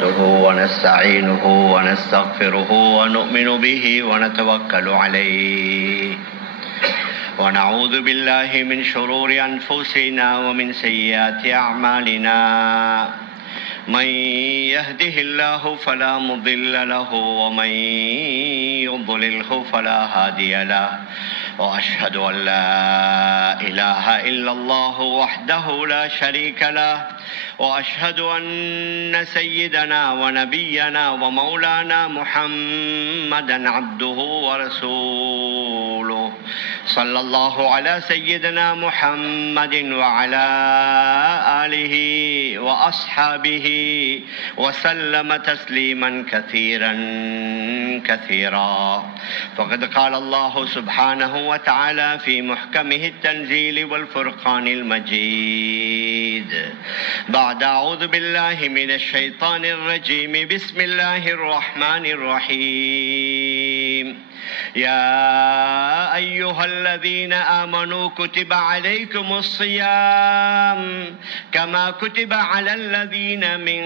نحمده ونستعينه ونستغفره ونؤمن به ونتوكل عليه ونعوذ بالله من شرور أنفسنا ومن سيئات أعمالنا من يهده الله فلا مضل له ومن يضلله فلا هادي له وأشهد أن لا إله إلا الله وحده لا شريك له وأشهد أن سيدنا ونبينا ومولانا محمدا عبده ورسوله صلى الله على سيدنا محمد وعلى آله وأصحابه وسلم تسليما كثيرا كثيرا. فقد قال الله سبحانه وتعالى في محكمه التنزيل والفرقان المجيد بعد أعوذ بالله من الشيطان الرجيم بسم الله الرحمن الرحيم يا أيها الذين آمنوا كتب عليكم الصيام كما كتب على الذين من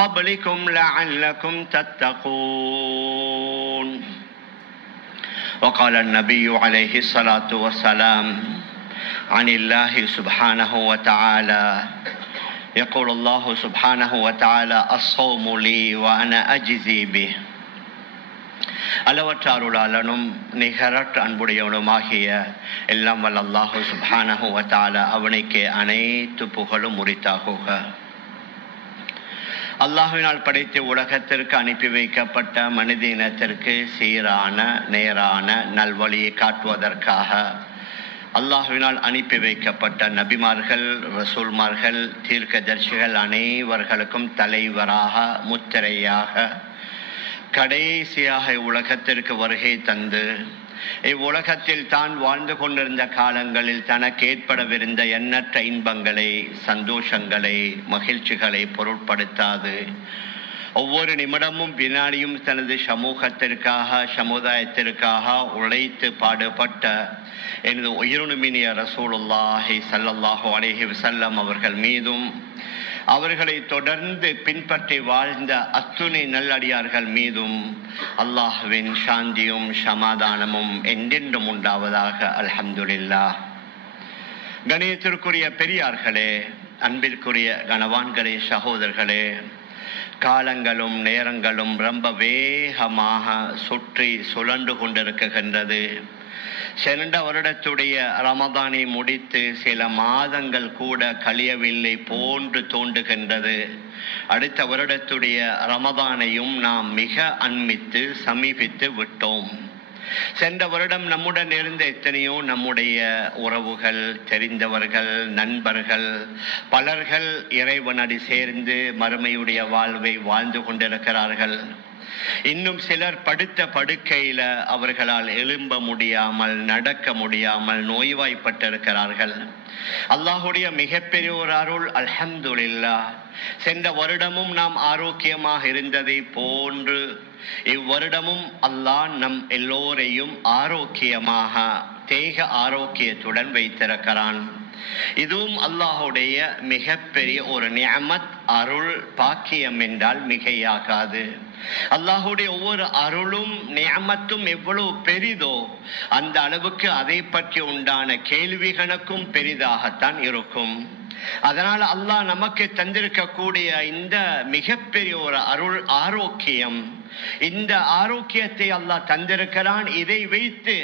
قبلكم لعلكم تتقون. وقال النبي عليه الصلاة والسلام عن الله سبحانه وتعالى يقول الله سبحانه وتعالى الصوم لي وأنا أجزي به. அளவற்ற அருளாளனும் நிகரற்ற அன்புடையவனுமாகிய எல்லாம் வல்ல அல்லாஹு சுப்ஹானஹு வ தஆலா அவனுக்கே அனைத்து புகழும் உரித்தாகுக. அல்லாஹ்வினால் படைத்து உலகத்திற்கு அனுப்பி வைக்கப்பட்ட மனித இனத்திற்கு சீரான நேரான நல்வழியை காட்டுவதற்காக அல்லாஹ்வினால் அனுப்பி வைக்கப்பட்ட நபிமார்கள், ரசூல்மார்கள், தீர்க்கதரிசிகள் அனைவர்களுக்கும் தலைவராக முத்திரையாக கடைசியாக உலகத்திற்கு வருகை தந்து இவ்வுலகத்தில் தான் வாழ்ந்து கொண்டிருந்த காலங்களில் தனக்கு ஏற்படவிருந்த எண்ணற்ற இன்பங்களை, சந்தோஷங்களை, மகிழ்ச்சிகளை பொருட்படுத்தாது ஒவ்வொரு நிமிடமும் வினாடியும் தனது சமூகத்திற்காக, சமுதாயத்திற்காக உழைத்து பாடுபட்ட எனது உயிருமினிய ரசூலுல்லாஹி ஸல்லல்லாஹு அலைஹி வஸல்லம் அவர்கள் மீதும் அவர்களை தொடர்ந்து பின்பற்றி வாழ்ந்த அத்துணை நல்லடியார்கள் மீதும் அல்லாஹ்வின் சாந்தியும் சமாதானமும் என்றென்றும் உண்டாவதாக. அல்ஹம்துலில்லாஹ். கணியத்திற்குரிய பெரியார்களே, அன்பிற்குரிய கணவான்களே, சகோதரர்களே, காலங்களும் நேரங்களும் ரொம்ப வேகமாக சுற்றி சுழன்று கொண்டிருக்கின்றது. சென்ற வருடத்துடைய ரமதானை முடித்து சில மாதங்கள் கூட கழியவில்லை போன்று தோன்றுகின்றது. அடுத்த வருடத்துடைய ரமதானையும் நாம் மிக அண்மித்து சமீபித்து விட்டோம். சென்ற வருடம் நம்முடன் இருந்த எத்தனையோ நம்முடைய உறவுகள், தெரிந்தவர்கள், நண்பர்கள் பலர்கள் இறைவனடி சேர்ந்து மறுமையுடைய வாழ்வை வாழ்ந்து கொண்டிருக்கிறார்கள். இன்னும் சிலர் படுத்த படுக்கையில அவர்களால் எழும்ப முடியாமல், நடக்க முடியாமல் நோய்வாய்ப்பட்டிருக்கிறார்கள். அல்லாஹுடைய மிகப்பெரிய ஒரு அருள், அல்ஹம்துலில்லாஹ். சென்ற வருடமும் நாம் ஆரோக்கியமாக இருந்ததை போன்று இவ்வருடமும் அல்லாஹ் நம் எல்லோரையும் ஆரோக்கியமாக, தேக ஆரோக்கியத்துடன் வைத்திருக்கிறான். இதுவும் அல்லாஹுடைய மிகப்பெரிய ஒரு நிஅமத், அருள், பாக்கியம் என்றால் மிகையாகாது. அல்லாஹுடைய ஒவ்வொரு அருளும் நிஅமத்தும் எவ்வளவு பெரிதோ அந்த அளவுக்கு அதை பற்றி உண்டான கேள்வி கணக்கும் பெரிதாகத்தான் இருக்கும். அதனால் அல்லாஹ் நமக்கு தந்திருக்கக்கூடிய இந்த மிகப்பெரிய ஒரு அருள், ஆரோக்கியம், இந்த ஆரோக்கியத்தை அல்லாஹ் தந்திருக்கிறான். இதை வைத்து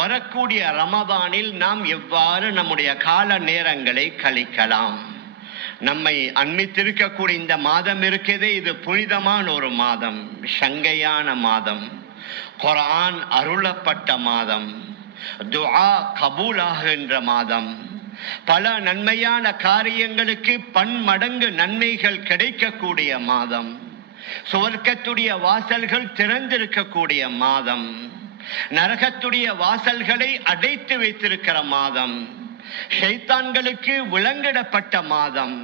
வரக்கூடிய ரமதானில் நாம் எவ்வாறு நம்முடைய கால நேரங்களை கழிக்கலாம். நம்மை அண்மித்திருக்கக்கூடிய இந்த மாதம் இருக்கிறதே, இது புனிதமான ஒரு மாதம், சங்கையான மாதம், குர்ஆன் அருளப்பட்ட மாதம், துஆ கபூலாகின்ற மாதம், பல நன்மையான காரியங்களுக்கு பன்மடங்கு நன்மைகள் கிடைக்கக்கூடிய மாதம், சுவர்க்கத்துடைய வாசல்கள் திறந்திருக்கக்கூடிய மாதம், நரகத்துடைய வாசல்களை அடைத்து வைத்திருக்கிற மாதம், ஷைத்தான்களுக்கு விலங்கிடப்பட்ட மாதம்,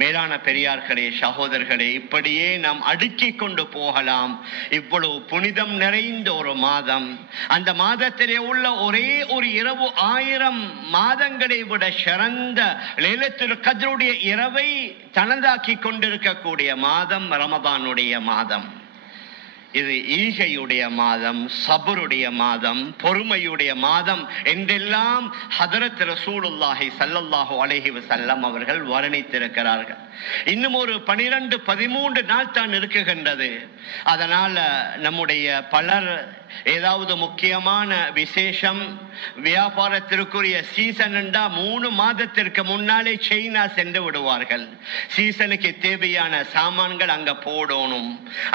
மேலான பெரியார்களே, சகோதரர்களே, இப்படியே நாம் அடுக்கிக் கொண்டு போகலாம். இவ்வளவு புனிதம் நிறைந்த ஒரு மாதம். அந்த மாதத்திலே உள்ள ஒரே ஒரு இரவு 1000 மாதங்களை விட சிறந்த லைலத்துல் கத்ருடைய இரவை தனதாக்கி கொண்டிருக்கக்கூடிய மாதம் ரமதானுடைய மாதம். இது ஈகையுடைய மாதம், சபருடைய மாதம், பொறுமையுடைய மாதம் என்றெல்லாம் ஹதரத் ரசூலுல்லாஹி ஸல்லல்லாஹு அலைஹி வஸல்லம் அவர்கள் வர்ணித்திருக்கிறார்கள். இன்னும் ஒரு 12-13 நாள் தான் இருக்குகின்றது. அதனால நம்முடைய பலர் ஏதாவது முக்கியமான விசேஷம், வியாபாரத்திற்குரிய சீசன் என்றா 3 மாதத்திற்கு முன்னாலே சைனா சென்று விடுவார்கள். சீசனுக்கு தேவையான சாமான்கள் அங்க போடணும்,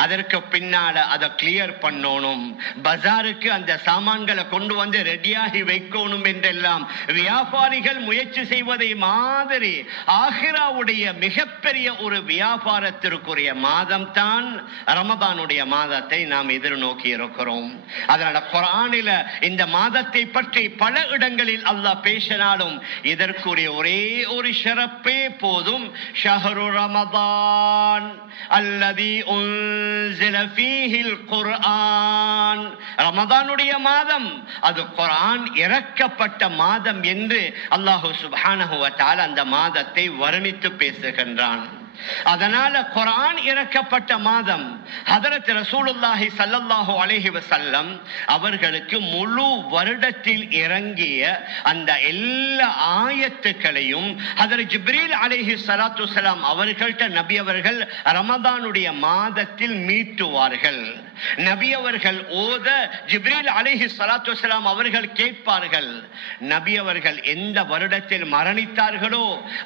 அதற்கு பின்னால அதை கிளியர் பண்ணணும், பஜாருக்கு அந்த சாமான்களை கொண்டு வந்து ரெடியாகி வைக்கணும் என்றெல்லாம் வியாபாரிகள் முயற்சி செய்வதை மாதிரி ஆகிராவுடைய மிகப்பெரிய ஒரு வியாபாரத்திற்குரிய மாதம் தான் ரமதானுடைய மாதத்தை நாம் எதிர்நோக்கி இருக்கிறோம். அதனால குர்ஆனில இந்த மாதத்தை பற்றி பல இடங்களில் அல்லாஹ் பேசினாலும் இதற்குரிய ஒரே ஒரு சிறப்பே போதும். ஷஹ்ரு ரமதான் அல்லதி உன்ஸில ஃபீஹில் குர்ஆன். ரமதானுடைய மாதம் அது குர்ஆன் இறக்கப்பட்ட மாதம் என்று அல்லாஹ் சுப்ஹானஹு வ தஆலா அந்த மாதத்தை வர்ணித்து பேசுகின்றான். அதனால குர்ஆன் இறக்கப்பட்ட மாதம். ஹதரத் ரசூலுல்லாஹி ஸல்லல்லாஹு அலைஹி வஸல்லம் அவர்களுக்கு முழு வருடத்தில் இறங்கிய அந்த எல்லா ஆயத்துக்களையும் ஹதரத் ஜிப்ரீல் அலைஹி ஸலாத்து வஸலாம் அவர்கள்ட்ட நபி அவர்கள் ரமதானுடைய மாதத்தில் மீட்டுவார்கள். நபி அவர்கள் ஓத ஜிப்ரீல் அலைஹி ஸலாத்து வஸலாம் அவர்கள் கேட்பார்கள். நபி அவர்கள் எந்த வருடத்தில் மரணித்தார்களோ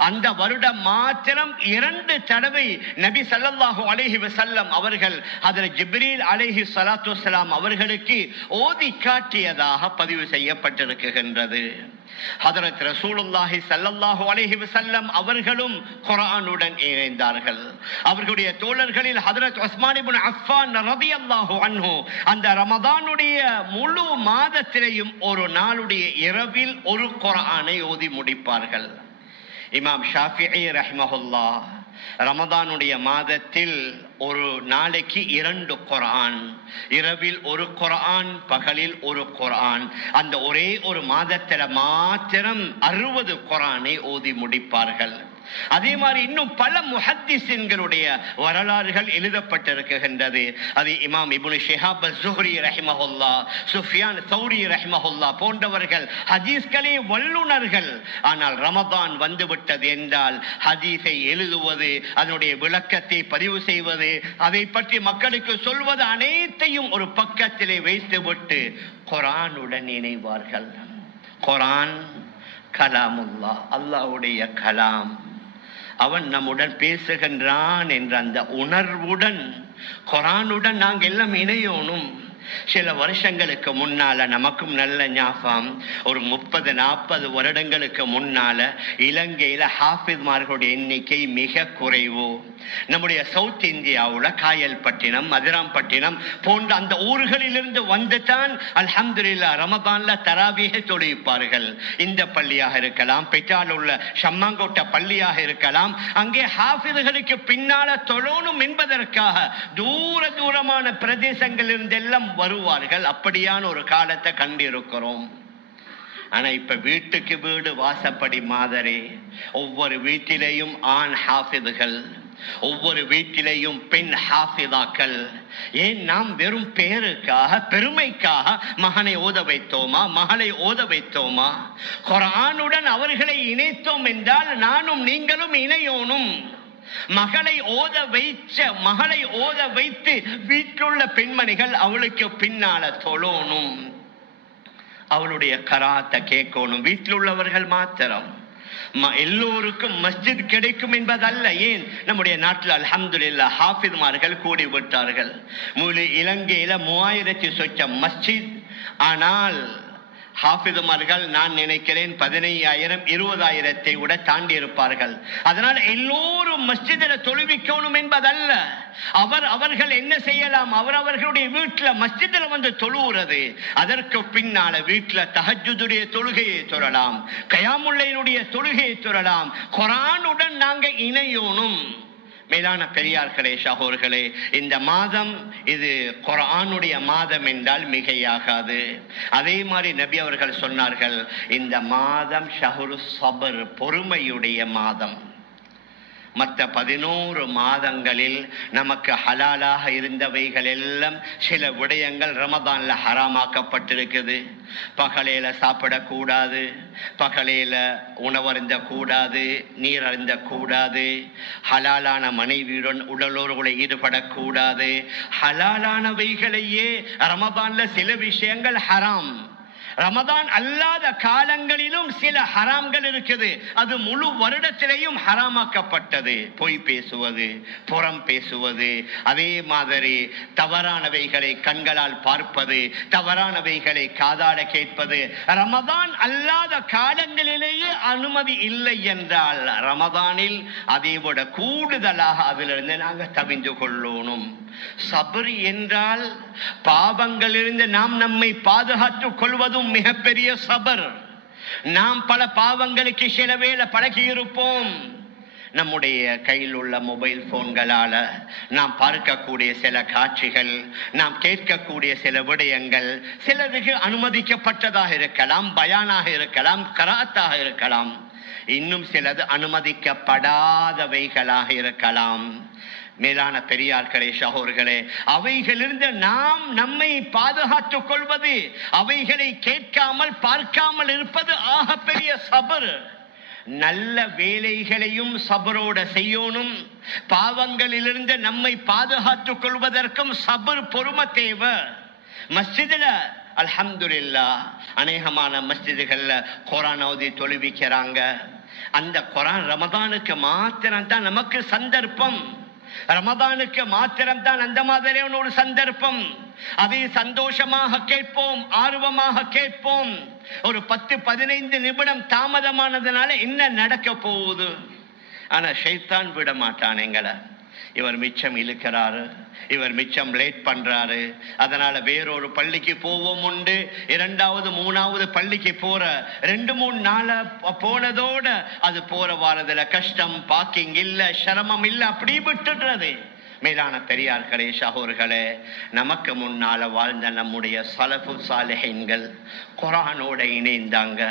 அந்த வருடம் மாத்திரம் 2 தடவை நபி ஸல்லல்லாஹு அலைஹி வஸல்லம் அவர்கள் ஹதரத் ஜிப்ரீல் அலைஹி ஸலாத்து வஸலாம் அவர்களுக்கு ஓதி காட்டியதாக பதிவு செய்யப்பட்டிருக்கின்றது. ஹதரத் ரசூலுல்லாஹி ஸல்லல்லாஹு அலைஹி வஸல்லம் அவர்களும் குர்ஆனுடன் இணைந்தார்கள். அவர்களுடைய தோழர்களில் ஹதரத் உஸ்மான் இப்னு அஃபான் ரலியல்லாஹு அன்ஹு அந்த ரமதானுடைய முழு மாதத்திலேயும் ஒரு நாளுடைய இரவில் ஒரு குர்ஆனை ஓதி முடிப்பார்கள். இமாம் ஷாஃபிஈ ரஹ்மஹுல்லாஹ் ரமதானுடைய மாதத்தில் ஒரு நாளைக்கு 2 குர்ஆன், இரவில் ஒரு குர்ஆன், பகலில் ஒரு குர்ஆன், அந்த ஒரே ஒரு மாதத்தில் மாத்திரம் 60 குர்ஆனை ஓதி முடிப்பார்கள். அதே மாதிரி இன்னும் பல முஹத்திஸின்களுடைய வரலாறுகள் எழுதப்பட்டிருக்கின்றது. அது இமாம் இப்னு ஷிஹாப் அஸ்-ஸுஹ்ரி ரஹிமஹுல்லாஹ், சுஃபியான் ஸௌரி ரஹிமஹுல்லாஹ் போன்றவர்கள் ஹதீஸ்களே வல்லுனர்கள். ஆனால் ரமதான் வந்துவிட்டது என்றால் ஹதீஸை எழுதுவது, அதனுடைய விளக்கத்தை பதிவு செய்வது, அதை பற்றி மக்களுக்கு சொல்வது அனைத்தையும் ஒரு பக்கத்திலே வைத்துவிட்டு குர்ஆனுடன் இணைவார்கள். குர்ஆன் கலாமுல்லாஹ், அல்லாஹ்வுடைய கலாம். அவன் நம்முடன் பேசுகின்றான் என்ற அந்த உணர்வுடன் குர்ஆனுடன் நாங்கள் எல்லாம் இணையணும். சில வருஷங்களுக்கு முன்னால நமக்கும் நல்ல ஞாபகம், ஒரு 30-40 வருடங்களுக்கு முன்னால இலங்கையில ஹாஃபிஸ்மார்களுடைய எண்ணிக்கை மிக குறைவு. நம்முடைய சவுத் இந்தியாவுல காயல்பட்டினம், மதுராம்பட்டினம் போன்ற அந்த ஊர்களிலிருந்து வந்துதான் அல்ஹம்துலில்லாஹ் ரமதான்ல தராவீஹை தொழுவிப்பார்கள். இந்த பள்ளியாக இருக்கலாம், பெற்றால் உள்ள ஷம்மாங்கோட்ட பள்ளியாக இருக்கலாம். அங்கே ஹாஃபிதுகளுக்கு பின்னால தொழணும் என்பதற்காக தூரமான பிரதேசங்களில் இருந்தெல்லாம் வருவார்கள். அப்படியான ஒரு காலத்தை கண்டிருக்கிறோம். ஆனா இப்ப வீட்டுக்கு வீடு வாசப்படி மாதிரி ஒவ்வொரு வீட்டிலேயும் ஆண் ஹாஃபிதுகள், ஒவ்வொரு வீட்டிலேயும் பெண் ஹாஃபிதாக்கள். ஏன் நாம் வெறும் பெயருக்காக, பெருமைக்காக மகனை ஓத வைத்தோமா, மகளை ஓத வைத்தோமா? குர்ஆனுடன் அவர்களை இணைத்தோம் என்றால் நானும் நீங்களும் இணையோனும். மகளை ஓத வைத்து வீட்டிலுள்ள பெண்மணிகள் அவளுக்கு பின்னால தொழணும், அவளுடைய கராத்தை கேட்கணும். வீட்டில் உள்ளவர்கள் மாத்திரம், எல்லோருக்கும் மஸ்ஜித் கிடைக்கும் என்பதல்ல. ஏன் நம்முடைய நாட்டில் அல்ஹம்துலில்லாஹ் ஹாஃபிஸ்மார்கள் கூடி விட்டார்கள். முழு இலங்கையில 3000 சொச்ச மஸ்ஜித். ஆனால் ஹாஃபிதுமார்கள் நான் நினைக்கிறேன் 15,000 20,000 விட தாண்டி இருப்பார்கள். அதனால் எல்லோரும் மஸ்ஜிதில் தொழுவிக்கணும் என்பதல்ல. அவர்கள் என்ன செய்யலாம், அவர்களுடைய வீட்டில் மஸ்ஜிதில் வந்து தொழுகிறது. அதற்கு பின்னால வீட்டில் தஹஜ்ஜுடைய தொழுகையை தொழலாம், கயாமுல் லைலுடைய தொழுகையை தொழலாம். குர்ஆனுடன் நாங்க இணையோனும். மேலான பெரியார்களே, சகோதரர்களே, இந்த மாதம் இது குர்ஆனுடைய மாதம் என்றால் மிகையாகாது. அதே மாதிரி நபி அவர்கள் சொன்னார்கள், இந்த மாதம் ஷஹ்ரு ஸப்ர், பொறுமையுடைய மாதம். மற்ற 11 மாதங்களில் நமக்கு ஹலாலாக இருந்தவைகள் எல்லாம் சில விடயங்கள் ரமதான்ல ஹராமாக்கப்பட்டிருக்குது. பகலையில சாப்பிடக்கூடாது, பகலையில உணவருந்த கூடாது, நீர் அருந்த கூடாது, ஹலாலான மனைவியுடன் உடலோர்களை ஈடுபடக்கூடாது. ஹலாலானவைகளையே ரமதான்ல சில விஷயங்கள் ஹராம். ரமதான் அல்லாத காலங்களிலும் சில ஹராம்கள் இருக்குது. அது முழு வருடத்திலேயும் ஹராமாக்கப்பட்டது. பொய் பேசுவது, புறம் பேசுவது, அதே மாதிரி தவறானவைகளை கண்களால் பார்ப்பது, தவறானவைகளை காதால கேட்பது. ரமதான் அல்லாத காலங்களிலேயே அனுமதி இல்லை என்றால் ரமதானில் அதைவிட கூடுதலாக அதிலிருந்து நாங்கள் தவிந்து கொள்ளணும். சபர் என்றால் பாவங்களிலிருந்து நாம் நம்மை பாதுகாத்துக் கொள்வதும் மிகப்பெரிய சபர். நாம் பல பாவங்களுக்கு சில வேளை பழகி இருப்போம். நம்முடைய கையில் உள்ள மொபைல் போன்களால நாம் பார்க்கக்கூடிய சில காட்சிகள், நாம் கேட்கக்கூடிய சில விடயங்கள் சிலருக்கு அனுமதிக்கப்பட்டதாக இருக்கலாம், பயானாக இருக்கலாம், கராத்தாக இருக்கலாம். இன்னும் சிலது அனுமதிக்கப்படாதவைகளாக இருக்கலாம். மேலான பெரியார்களே, சகோதரர்களே, அவைகளிலிருந்து நாம் நம்மை பாதுகாத்துக் கொள்வது, அவைகளை கேட்காமல் பார்க்காமல் இருப்பது ஆகப்பெரிய சபர். நல்ல வேலைகளையும் சபரோட செய்யணும். பாவங்களிலிருந்து நம்மை பாதுகாத்துக் கொள்வதற்கும் சபர், பொறுமை தேவை. மஸ்ஜிதுல அல்ஹம்துலில்லாஹ் அநேகமான மஸ்ஜிதுகள்ல குர்ஆன் ஓதி தொழுவிக்கிறாங்க. அந்த குர்ஆன் ரமதானுக்கு மாத்திரம் தான் நமக்கு சந்தர்ப்பம். ரமதானுக்கு மாத்திரம்தான் அந்த மாதிரியான ஒரு சந்தர்ப்பம். அதை சந்தோஷமாக கேட்போம், ஆர்வமாக கேட்போம். ஒரு 10-15 நிமிடம் தாமதமானதுனால என்ன நடக்க போகுது? ஆனா ஷைத்தான் விட மாட்டான் எங்களை. இவர் மிச்சம் இழுக்கிறாரு, இவர் மிச்சம் லேட் பண்றாரு, அதனால வேறொரு பள்ளிக்கு போவோம் உண்டு. 2வது 3வது பள்ளிக்கு போற 2-3 நாள போனதோட அது போற வாரதுல கஷ்டம், பார்க்கிங் இல்ல, சிரமம் இல்ல, அப்படி விட்டுடுறது. மேலான பெரியார்களே, சகோதரர்களே, நமக்கு முன்னால வாழ்ந்த நம்முடைய சலஃபு சாலிஹீன்கள் குர்ஆனோட இணைந்தாங்க.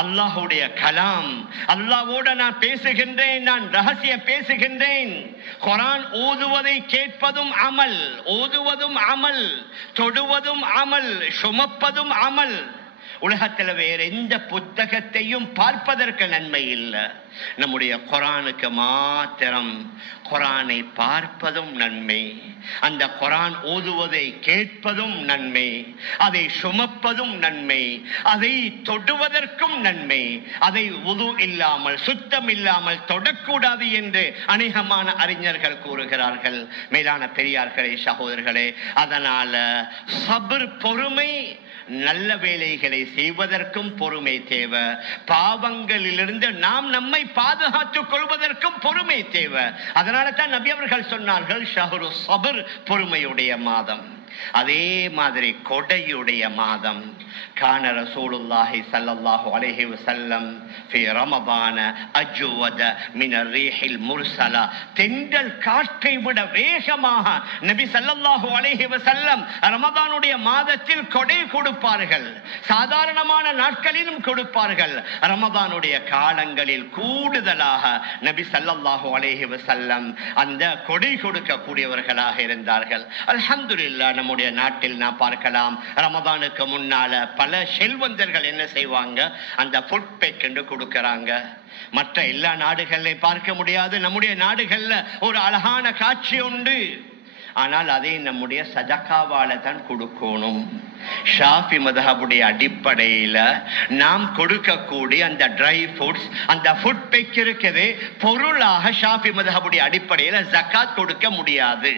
அல்லாஹ்வுடைய கலாம், அல்லாஹ்வோட நான் பேசுகின்றேன், நான் ரகசிய பேசுகின்றேன். குர்ஆன் ஓதுவதை கேட்பதும் அமல், ஓதுவதும் அமல், தொடுவதும் அமல், சுமப்பதும் அமல். உலகத்தில் வேற எந்த புத்தகத்தையும் பார்ப்பதற்கு நன்மை இல்லை. நம்முடைய குர்ஆனுக்கு மாத்திரம் குர்ஆனை பார்ப்பதும் நன்மை, அந்த குர்ஆன் ஓதுவதை கேட்பதும் நன்மை, அதை சுமப்பதும் நன்மை, அதை தொடுவதற்கும் நன்மை. அதை வுது இல்லாமல், சுத்தம் இல்லாமல் தொடக்கூடாது என்று அநேகமான அறிஞர்கள் கூறுகிறார்கள். மேலான பெரியார்களே, சகோதரர்களே, அதனால சப்ர், பொறுமை, நல்ல வேலைகளை செய்வதற்கும் பொறுமை தேவை. பாவங்களிலிருந்து நாம் நம்மை பாதுகாத்துக் கொள்வதற்கும் பொறுமை தேவை. அதனால தான் நபி அவர்கள் சொன்னார்கள், ஷஹ்ரு ஸப்ர், பொறுமையுடைய மாதம். அதே மாதிரி கொடையுடைய மாதம். கான ரசூலுல்லாஹி ஸல்லல்லாஹு அலைஹி வஸல்லம் ஃபீ ரமதான அஜ்வத மின ரீஹில் முர்ஸலா. தென்றல் காற்றை விட வேகமாக நபி ஸல்லல்லாஹு அலைஹி வஸல்லம் ரமதானுடைய மாதத்தில் கொடை கொடுப்பார்கள். சாதாரணமான நாட்களிலும் கொடுப்பார்கள். ரமதானுடைய காலங்களில் கூடுதலாக நபி ஸல்லல்லாஹு அலைஹி வஸல்லம் அந்த கொடை கொடுக்கக்கூடியவர்களாக இருந்தார்கள். அல்ஹம்துலில்லாஹ், நம்முடைய நாட்டில் நான் பார்க்கலாம், ரமதானுக்கு முன்னால பல செல்வந்தர்கள் என்ன செய்வாங்க, அந்த ஃபுட் பேக் என்று கொடுக்கறாங்க. மற்ற எல்லா நாடுகளையும் பார்க்க முடியாது. நம்முடைய நாடுகள்ல ஒரு அழகான காட்சி உண்டு. ஆனால் அதை நம்முடைய சதகாவால தான் கொடுக்கணும். ஷாஃபி மதஹபுடைய அடிப்படையில நாம் கொடுக்கக்கூடிய அந்த ட்ரை ஃபுட்ஸ், அந்த ஃபுட் பேக் இருக்குது, பொருளாக ஷாஃபி மதஹபுடைய அடிப்படையில ஜகாத் கொடுக்க முடியாது.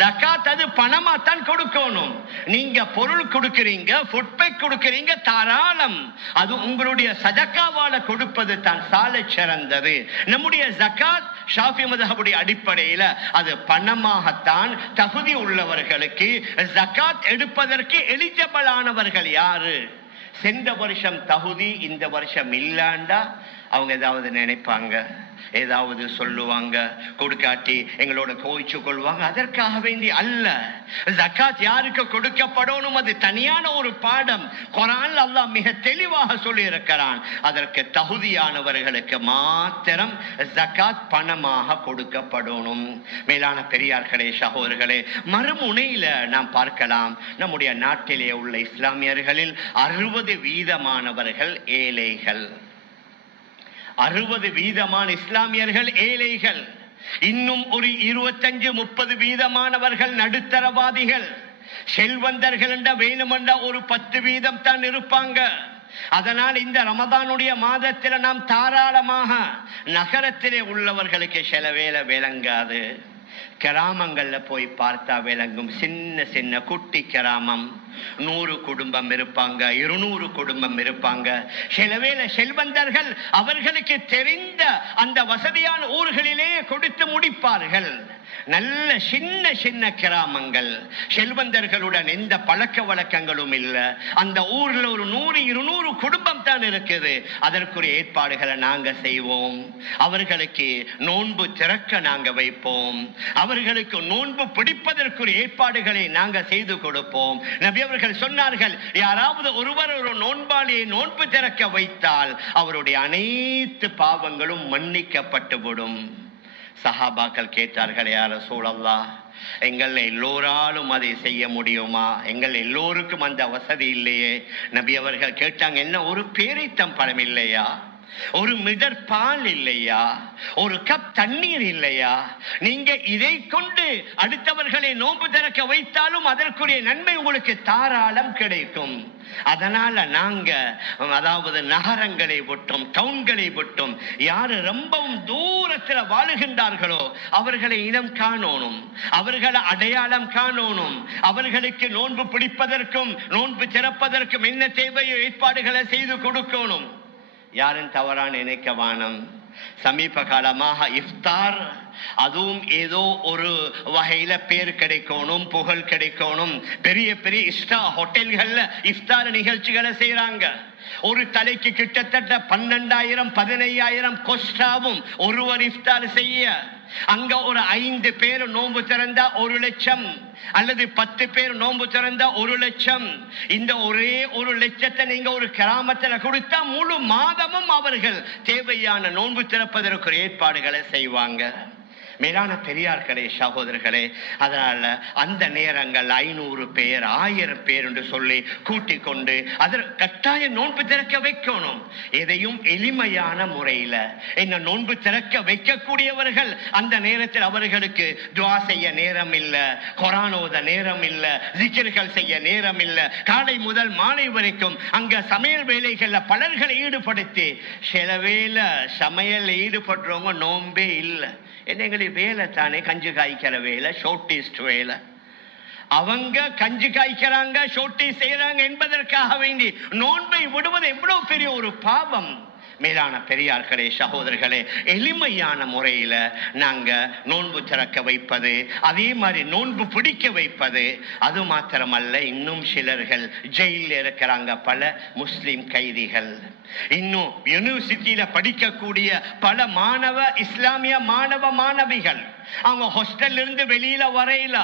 ஜகாத் அது பணமா தான் கொடுக்கணும். நீங்க பொருள் கொடுக்கிறீங்க, ஃபுட் பேக் கொடுக்கிறீங்க, தாராளம். அது உங்களுடைய சதகாவால கொடுப்பது தான் சாலை சிறந்தது. நம்முடைய ஜகாத் ஷாஃபி மதஹபுடைய அடிப்படையில அது பணமாகத்தான். தகுதி உள்ளவர்களுக்கு ஜகாத் எடுப்பதற்கு எலிஜிபிள் ஆனவர்கள் யாரு? சென்ற வருஷம் தகுதி, இந்த வருஷம் இல்லாண்டா அவங்க ஏதாவது நினைப்பாங்க, ஏதாவது சொல்லுவாங்க, கொடுக்காட்டி எங்களோட கோயிச்சு கொள்வாங்க. அதற்காக வேண்டி அல்ல. ஜகாத் யாருக்கு கொடுக்கப்படணும் அது தனியான ஒரு பாடம். குர்ஆன்ல அல்லாஹ் மிக தெளிவாக சொல்லி இருக்கிறான். அதற்கு தகுதியானவர்களுக்கு மாத்திரம் ஜகாத் பணமாக கொடுக்கப்படணும். மேலான பெரியார்களே, சகோதரர்களே, மறுமுனையில நாம் பார்க்கலாம், நம்முடைய நாட்டிலே உள்ள இஸ்லாமியர்களில் 60% ஏழைகள். 60% இஸ்லாமியர்கள் ஏழைகள். இன்னும் ஒரு 25-30% நடுத்தரவாதிகள். செல்வந்தர்கள் என்ற வேணுமென்ற ஒரு 10% தான் இருப்பாங்க. அதனால் இந்த ரமதானுடைய மாதத்தில் நாம் தாராளமாக, நகரத்திலே உள்ளவர்களுக்கு சில வேளை விளங்காது, கிராமங்கள்ல போய் பார்த்தா விளங்கும். சின்ன சின்ன குட்டி கிராமம், 100 குடும்பம் இருப்பாங்க, 200 குடும்பம் இருப்பாங்க. சிலவேளை செல்வந்தர்கள் அவர்களுக்கு தெரிந்த அந்த வசதியான ஊர்களிலே கொடுத்து முடிப்பார்கள். நல்ல சின்ன சின்ன கிராமங்கள், செல்வந்தர்களுடன் எந்த பழக்க வழக்கங்களும் இல்லை. அந்த ஊர்ல ஒரு 100-200 குடும்பம் தான் இருக்குது. அதற்குரிய ஏற்பாடுகளை நாங்க செய்வோம். அவர்களுக்கு நோன்பு திறக்க நாங்க வைப்போம். அவர்களுக்கு நோன்பு பிடிப்பதற்குரிய ஏற்பாடுகளை நாங்க செய்து கொடுப்போம். நபி அவர்கள் சொன்னார்கள், யாராவது ஒருவர் ஒரு நோன்பாளியை நோன்பு திறக்க வைத்தால் அவருடைய அனைத்து பாவங்களும் மன்னிக்கப்பட்டுவிடும். சஹாபாக்கள் கேட்டார்கள், யா ரசூலல்லாஹ், எங்கள் எல்லோராலும் அதை செய்ய முடியுமா? எங்கள் எல்லோருக்கும் அந்த வசதி இல்லையே. நபி அவர்கள் கேட்டாங்க, என்ன ஒரு பேரித்தம் பழம் இல்லையா? ஒரு மிடர் பால் இல்லையா? ஒரு கப் தண்ணீர் இல்லையா? நீங்க இதை கொண்டு அடுத்தவர்களை நோன்பு திறக்க வைத்தாலும் அதற்குரிய நன்மை உங்களுக்கு தாராளம் கிடைக்கும். அதனால நாங்க, அதாவது நகரங்களை விட்டும் டவுன்களை விட்டும் யாரு ரொம்பவும் தூரத்தில் வாழுகின்றார்களோ அவர்களை இனம் காணணும், அவர்களை அடையாளம் காணணும். அவர்களுக்கு நோன்பு பிடிப்பதற்கும் நோன்பு திறப்பதற்கும் என்ன தேவையோ ஏற்பாடுகளை செய்து கொடுக்கணும். யாரும் தவறான நினைக்க வேணும். சமீப காலமாக இஃப்தார், அதுவும் ஏதோ ஒரு வகையில பேர் கிடைக்கணும், புகழ் கிடைக்கணும். பெரிய பெரிய இஸ்டா ஹோட்டல்கள்ல இஃப்தார் நிகழ்ச்சிகளை செய்யறாங்க. ஒரு தலைக்கு கிட்டத்தட்ட 12,000-15,000 கொஸ்டாவும் ஒருவர் இஃப்தார் செய்ய. அங்க ஒரு 5 பேர் நோன்பு திறந்தா 1 லட்சம், அல்லது 10 பேர் நோன்பு திறந்தா 1 லட்சம். இந்த ஒரே 1 லட்சத்தை நீங்க ஒரு கிராமத்துல கொடுத்தா முழு மாதமும் அவர்கள் தேவையான நோன்பு திறப்பதற்கு ஏற்பாடுகளை செய்வாங்க. மேலான பெரியார்களே, சகோதரர்களே, அதனால அந்த நேரங்கள் 500 பேர் 1000 பேர் என்று சொல்லி கூட்டிக் கொண்டு அதற்கு கட்டாய நோன்பு திறக்க வைக்கணும். எதையும் எளிமையான முறையில என்ன நோன்பு திறக்க வைக்கக்கூடியவர்கள் அந்த நேரத்தில் அவர்களுக்கு துஆ செய்ய நேரம் இல்லை, குர்ஆன் ஓத நேரம் இல்லை, ஜிக்ர்கள் செய்ய நேரம் இல்லை. காலை முதல் மாலை வரைக்கும் அங்க சமையல் வேலைகள்ல பலர்களை ஈடுபடுத்தி சில வேளை சமையல் ஈடுபடுறவங்க நோன்பே இல்லை. எங்களுக்கு வேலை தானே, கஞ்சி காய்க்கிற வேலை, ஷோர்டிஸ்ட் வேலை. அவங்க கஞ்சி காய்க்கிறாங்க, ஷோர்டி செய்யறாங்க என்பதற்காக வேண்டி நோன்பை விடுவது எவ்வளவு பெரிய ஒரு பாவம். மேலான பெரியார்களே, சகோதரர்களே, எளிமையான முறையில நாங்க நோன்பு திறக்க வைப்பது, அதே மாதிரி நோன்பு பிடிக்க வைப்பது. அது மாத்திரமல்ல, இன்னும் சிலர்கள் ஜெயிலில் இருக்கிறாங்க, பல முஸ்லிம் கைதிகள். இன்னும் யூனிவர்சிட்டியில படிக்கக்கூடிய பல இஸ்லாமிய மாணவிகள் அவங்க ஹாஸ்டல்ல இருந்து வெளியில வரையில,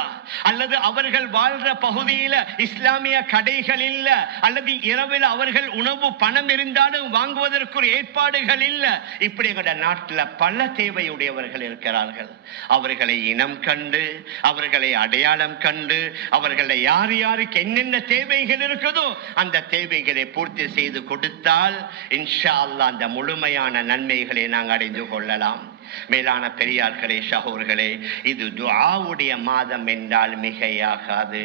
அல்லது அவர்கள் வாழ்ற பகுதியில இஸ்லாமிய கடைகள் இல்ல, அல்லது இரவில் அவர்கள் உணவு பணம் இருந்தாலும் வாங்குவதற்கு ஏற்பாடுகள் இல்ல. இப்படி எங்களோட நாட்டில் பல தேவையுடையவர்கள் இருக்கிறார்கள். அவர்களை இனம் கண்டு, அவர்களை அடையாளம் கண்டு, அவர்களை யார் யாருக்கு என்னென்ன தேவைகள் இருக்குதோ அந்த தேவைகளை பூர்த்தி செய்து கொடுத்தால் இன்ஷா அல்லாஹ் அந்த முழுமையான நன்மைகளை நாங்கள் அடைந்து கொள்ளலாம். மேலான பெரியார்களே, சகோர்களே, இது துஆவுடைய மாதம் என்றால் மிகையாகாது.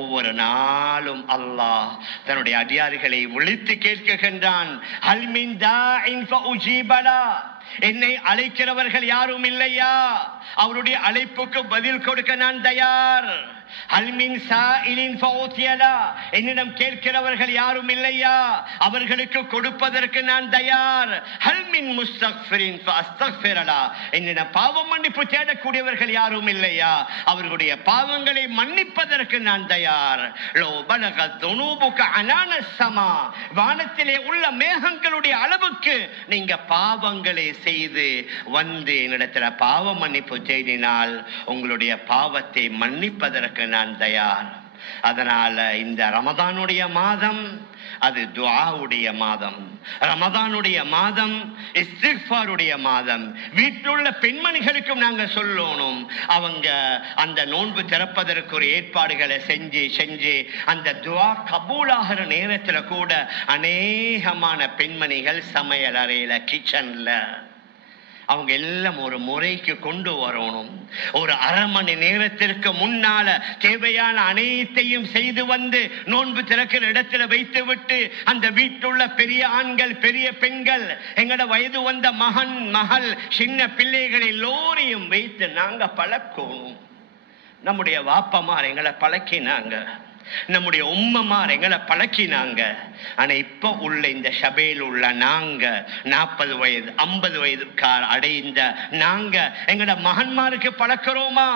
ஒவ்வொரு நாளும் அல்லாஹ் தன்னுடைய அடியார்களை விழித்து கேட்கின்றான், ஹல் மின் தாஇன் ஃபஉஜீபலா, என்னை அழைக்கிறவர்கள் யாரும் இல்லையா? அவருடைய அழைப்புக்கு பதில் கொடுக்க நான் தயார். என்னிடம் கேட்கிறவர்கள் யாரும் இல்லையா? அவர்களுக்கு கொடுப்பதற்கு நான் தயார். என்னிடம் பாவம் மன்னிப்பு தேடக்கூடியவர்கள் யாரும் இல்லையா? அவர்களுடைய பாவங்களை மன்னிப்பதற்கு நான் தயார். வானத்திலே உள்ள மேகங்களுடைய அளவுக்கு நீங்க பாவங்களை செய்து வந்து என்னிடத்துல பாவ மன்னிப்பு தேடினால் உங்களுடைய பாவத்தை மன்னிப்பதற்கு நான் தயார். அதனால இந்த ரமதானுடைய மாதம் அது துஆவுடைய மாதம், ரமதானுடைய மாதம் இஸ்திக்ஃபாருடைய மாதம். வீட்டிலுள்ள பெண்மணிகளுக்கும் நாங்க சொல்லணும், அவங்க அந்த நோன்பு திறப்பதற்கு ஒரு ஏற்பாடுகளை செஞ்சு அந்த துஆ கபூலாகிற நேரத்துல கூட அநேகமான பெண்மணிகள் சமையல் அறையில, கிச்சன்ல அவங்க எல்லாம் ஒரு முறைக்கு கொண்டு வரணும். ஒரு அரை மணி நேரத்திற்கு முன்னால தேவையான அனைத்தையும் செய்து வந்து நோன்பு திறக்கிற இடத்துல வைத்து விட்டு அந்த வீட்டுள்ள பெரிய ஆண்கள், பெரிய பெண்கள், எங்கட வயது வந்த மகன், மகள், சின்ன பிள்ளைகளை எல்லோரையும் வைத்து நாங்க பழக்கணும். நம்முடைய வாப்பமார் எங்களை பழக்கினாங்க, நம்முடைய உம்மமார் எங்களை பழக்கினாங்க. ஆனா இப்ப உள்ள இந்த சபையில் உள்ள நாங்க 40 வயது 50 வயது அடைந்த நாங்க எங்கட மகன்மாருக்கு பழக்கிறோமா?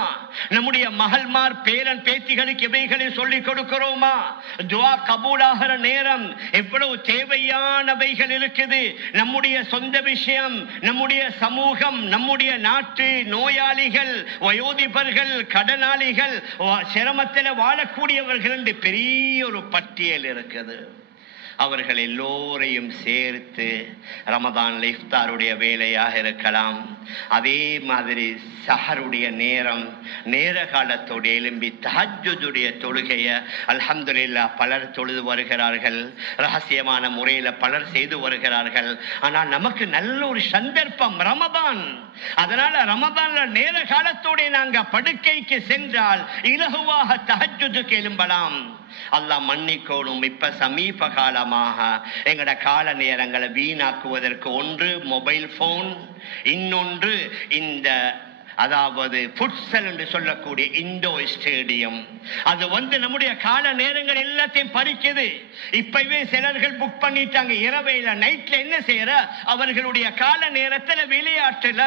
நம்முடைய மகள்மார், பேரன் பேத்திகளுக்கு இவைகளை சொல்லிக் கொடுக்கிறோமா? துஆ கபூலாகிற நேரம் எவ்வளவு தேவையானவைகள் இருக்குது. நம்முடைய சொந்த விஷயம், நம்முடைய சமூகம், நம்முடைய நாட்டு நோயாளிகள், வயோதிபர்கள், கடனாளிகள், சிரமத்தில் வாழக்கூடியவர்கள், பெரிய ஒரு பட்டியல் இருக்குது. அவர்கள் எல்லோரையும் சேர்த்து ரமதான் இஃப்தாருடைய வேலையாக இருக்கலாம், அதே மாதிரி சஹருடைய நேரம், நேர காலத்தோடு எழும்பி தஹஜ்ஜுடைய தொழுகைய அல்ஹம்துலில்லாஹ் பலர் தொழுது வருகிறார்கள், ரகசியமான முறையில் பலர் செய்து வருகிறார்கள். ஆனால் நமக்கு நல்ல ஒரு சந்தர்ப்பம் ரமதான். அதனால ரமதான்ல நேர காலத்தோட நாங்க படுக்கைக்கு சென்றால் இலகுவாக தஹஜ்ஜுக்கு எழும்பலாம். அல்லாஹ் மன்னிக்கோணும். இப்ப சமீப காலமாக எங்கட கால நேரங்களை வீணாக்குவதற்கு ஒன்று மொபைல் போன், இன்னொன்று இந்த அதாவது ஃபுட்சல் என்று சொல்லக்கூடிய இண்டோர் ஸ்டேடியம். அது நம்முடைய கால நேரங்கள் எல்லாத்தையும் பறிக்குது. இப்பவே சிலர்கள் புக் பண்ணிட்டாங்க, இரவையில நைட்ல என்ன செய்யற, அவர்களுடைய கால நேரத்துல விளையாட்டுல,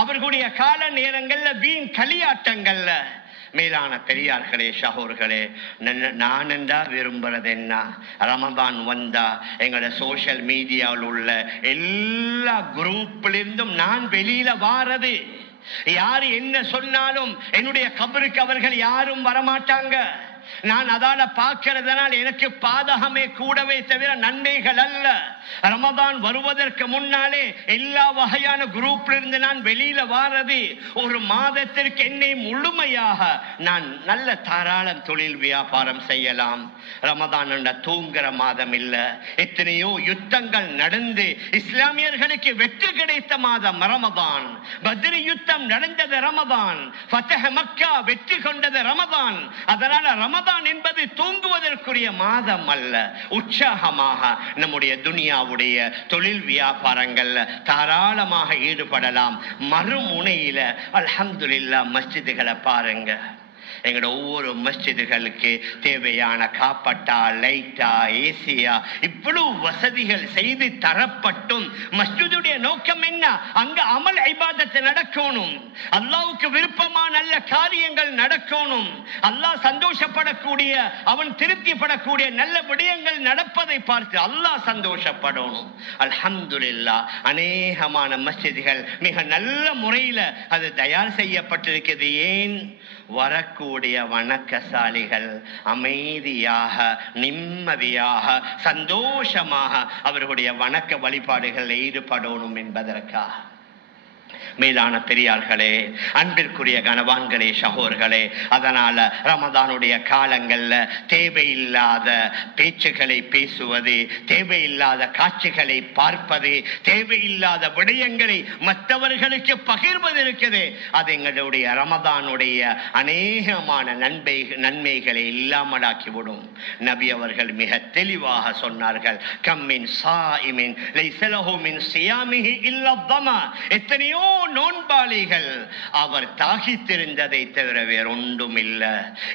அவர்களுடைய கால நேரங்கள்ல வீண் களியாட்டங்கள்ல. மேலான பெரியார்களே, சகோர்களே, நான் என்றா விரும்புறது என்ன, ரமதான் வந்தா எங்களோட சோசியல் மீடியாவில் உள்ள எல்லா குரூப்லிருந்தும் நான் வெளியில வாரது. யாரு என்ன சொன்னாலும் என்னுடைய கபருக்கு அவர்கள் யாரும் வரமாட்டாங்க. நான் அதால பார்க்கிறதுனால் எனக்கு பாதகமே கூடவே தவிர நன்மைகள் அல்ல. ரமதான் வருவதற்கு முன்னாலே எல்லா வகையான குரூப்ல இருந்து நான் வெளியில வாரது. ஒரு மாதத்திற்கு என்னை முழுமையாக நான் நல்ல தாராளம் தொழில் வியாபாரம் செய்யலாம். ரமதான் தூங்குற மாதம் இல்ல. எத்தனையோ யுத்தங்கள் நடந்து இஸ்லாமியர்களுக்கு வெற்றி கிடைத்த மாதம் ரமதான். பத்ரி யுத்தம் நடந்தது ரமதான், ஃபத்ஹ் மக்கா வெற்றி கொண்டது ரமதான். அதனால ரமதான் என்பது தூங்குவதற்குரிய மாதம் அல்ல. உற்சாகமாக நம்முடைய துனியாவுடைய தொழில் வியாபாரங்கள்ல தாராளமாக ஈடுபடலாம். மறுமுனையில அல்ஹம்துலில்லாஹ் மஸ்ஜிதுகளை பாருங்க. எங்களோட ஒவ்வொரு மஸ்ஜிதுகளுக்கு தேவையான காப்பட்டா, லைட்டா, ஏசியா, இவ்வளவு வசதிகள் செய்து தரப்பட்டும் மஸ்ஜிதுடைய நோக்கம் என்ன? அங்க அமல் இபாதத் நடக்கணும், அல்லாஹ்வுக்கு விருப்பமான நல்ல காரியங்கள் நடக்கணும், அல்லாஹ் சந்தோஷப்படக்கூடிய, அவன் திருப்திப்படக்கூடிய நல்ல விடயங்கள் நடப்பதை பார்த்து அல்லாஹ் சந்தோஷப்படணும். அல்ஹம்துலில்லாஹ் அநேகமான மஸ்ஜிதுகள் மிக நல்ல முறையில அது தயார் செய்யப்பட்டிருக்கிறது. ஏன்? வரக்கூடிய வணக்கசாலிகள் அமைதியாக, நிம்மதியாக, சந்தோஷமாக அவர்களுடைய வணக்க வழிபாடுகளில் ஈடுபடணும் என்பதற்காக. மேலான பெரியார்களே, அன்பிற்குரிய கனவான்களே, சகோர்களே, அதனால ரமதானுடைய காலங்கள்ல தேவையில்லாத பேச்சுகளை பேசுவது, தேவையில்லாத காட்சிகளை பார்ப்பது, தேவையில்லாத விடயங்களை மற்றவர்களுக்கு பகிர்வது இருக்குது, அது எங்களுடைய ரமதானுடைய அநேகமான நன்மைகளை இல்லாமலாக்கிவிடும். நபி அவர்கள் மிக தெளிவாக சொன்னார்கள், கம்மின் சாயிமின் லைஸ லஹு மின் சியாமிஹி இல்லா தமா. எத்தனையோ நோன்பாளிகள் அவர் தாகித்திருந்ததை தவிர வேறொன்றும் இல்லை.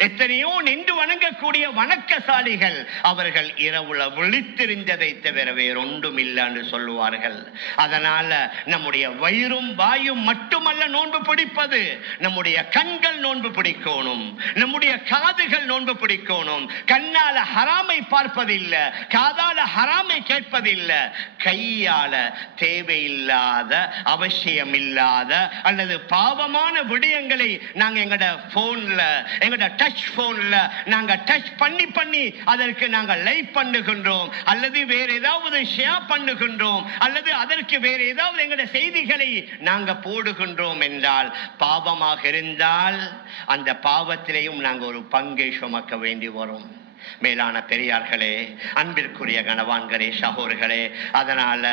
எத்தனையோ நின்று வணங்கக்கூடிய வணக்கசாலிகள் அவர்கள் இரவுல விழித்திருந்ததை தவிர வேறொன்றும் இல்லை என்று சொல்லுவார்கள். அதனால நம்முடைய வயிறும் வாயும் மட்டுமல்ல நோன்பு பிடிப்பது, நம்முடைய கண்கள் நோன்பு பிடிக்கணும், நம்முடைய காதுகள் நோன்பு பிடிக்கணும். கண்ணால ஹராமை பார்ப்பதில்லை, காதால ஹராமை கேட்பதில்லை, கையால தேவையில்லாத அவசியம் இல்லாத அல்லது பாவமான விடயங்களை நாங்க எங்கட போன்ல, எங்கட டச் போன்ல நாங்க டச் பண்ணி பண்ணி அதற்கு நாங்க லைக் பண்ணுகின்றோம், அல்லது வேற ஏதாவது ஷேர் பண்ணுகின்றோம், அல்லது அதற்கு வேற ஏதாவது எங்கட செய்திகளை நாங்க போடுகின்றோம் என்றால், பாவமாக இருந்தால் அந்த பாவத்திலேயும் நாங்க ஒரு பங்கை சுமக்க வேண்டி வரும். மேலான பெரியார்களே, அன்பிற்குரிய கனவான்களே, சகோர்களே, அதனால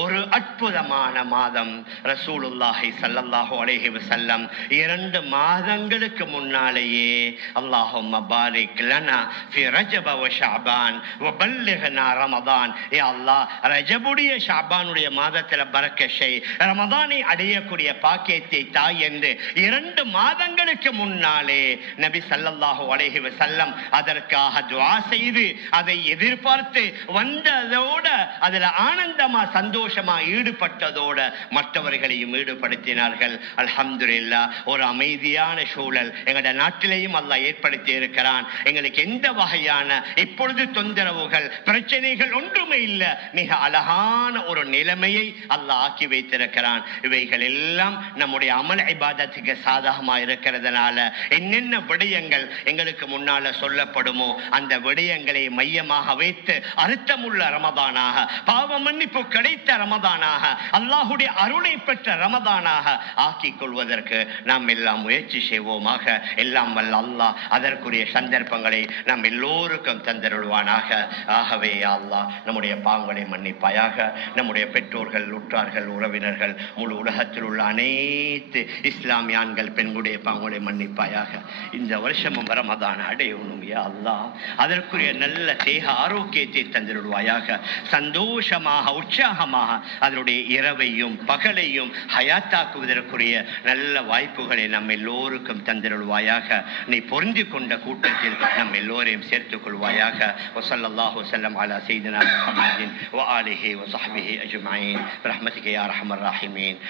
ஒரு அற்புதமான மாதம் ரசூலுல்லாஹி ஸல்லல்லாஹு அலைஹி வஸல்லம் 2 மாதங்களுக்கு முன்னாலேயே அல்லாஹும்ம பாரிக் லனா ஃபி ரஜப வ ஷஅபான் வ பல்லிக்னா ரமதான், யா அல்லாஹ் ரஜபுடைய ஷஅபானுடைய மாதத்துல பரக்கத் செய், ரமதானை அடையக்கூடிய பாக்கியத்தை தாய் என்று 2 மாதங்களுக்கு முன்னாலே நபி ஸல்லல்லாஹு அலைஹி வஸல்லம் அதற்காக துஆ செய்து அதை எதிர்பார்த்து வந்ததோட அதுல ஆனந்தமா சந்தோஷமா ஈடுபட்டதோட மற்றவர்களையும் ஈடுபடுத்தினார்கள். அல்ஹம்துலில்லாஹ், ஒரு அமைதியான சூழல் எங்களுடைய நாட்டிலேயும் அல்லாஹ் ஏற்படுத்தி இருக்கிறான். எங்களுக்கு எந்த வகையான இப்பொழுது தொந்தரவுகள் பிரச்சனைகள் ஒன்றுமே இல்லை, மிக அழகான ஒரு நிலைமையை அல்லாஹ் ஆக்கி வைத்திருக்கிறான். இவைகள் எல்லாம் நம்முடைய அமல் இபாதத்துக்கு சாதகமா இருக்கிறதுனால என்னென்ன விடயங்கள் எங்களுக்கு முன்னால சொல்லப்படுமோ அந்த விடயங்களை மையமாக வைத்து அர்த்தமுள்ள ரமதானாக, பாவ மன்னிப்பு கிடைத்த ரமதானாக, அல்லாஹுடைய அருளை பெற்ற ரமதானாக ஆக்கிக் கொள்வதற்கு நாம் எல்லாம் முயற்சி செய்வோமாக. எல்லாம் வல்ல அல்லாஹ் அதற்குரிய சந்தர்ப்பங்களை நாம் எல்லோருக்கும் தந்தருள்வானாக. ஆகவே அல்லாஹ் நம்முடைய பாவங்களை மன்னிப்பாயாக. நம்முடைய பெற்றோர்கள், உற்றார்கள், உறவினர்கள், முழு உலகத்தில் உள்ள அனைத்து இஸ்லாமிய ஆண்கள் பெண்களுடைய பாவங்களை மன்னிப்பாயாக. இந்த வருஷமும் ரமதான் அடையணும் யா அல்லாஹ், அதற்குரிய நல்ல தேக ஆரோக்கியத்தை தந்திருவாயாக. சந்தோஷமாக உற்சாகமாக அதனுடைய இரவையும் பகலையும் ஹயாத்தாக்குவதற்குரிய நல்ல வாய்ப்புகளை நம் எல்லோருக்கும் தந்திருவாயாக. நீ பொருந்தி கொண்ட கூட்டத்தில் நம் எல்லோரையும் சேர்த்துக் கொள்வாயாக. வஸல்லல்லாஹு வஸல்லம் அலா சய்யிதினா முஹம்மதின் வ ஆலிஹி வ ஸஹ்பிஹி அஜ்மஈன் பிரஹ்மதிக யா அர்ஹமர் ராஹிமீன்.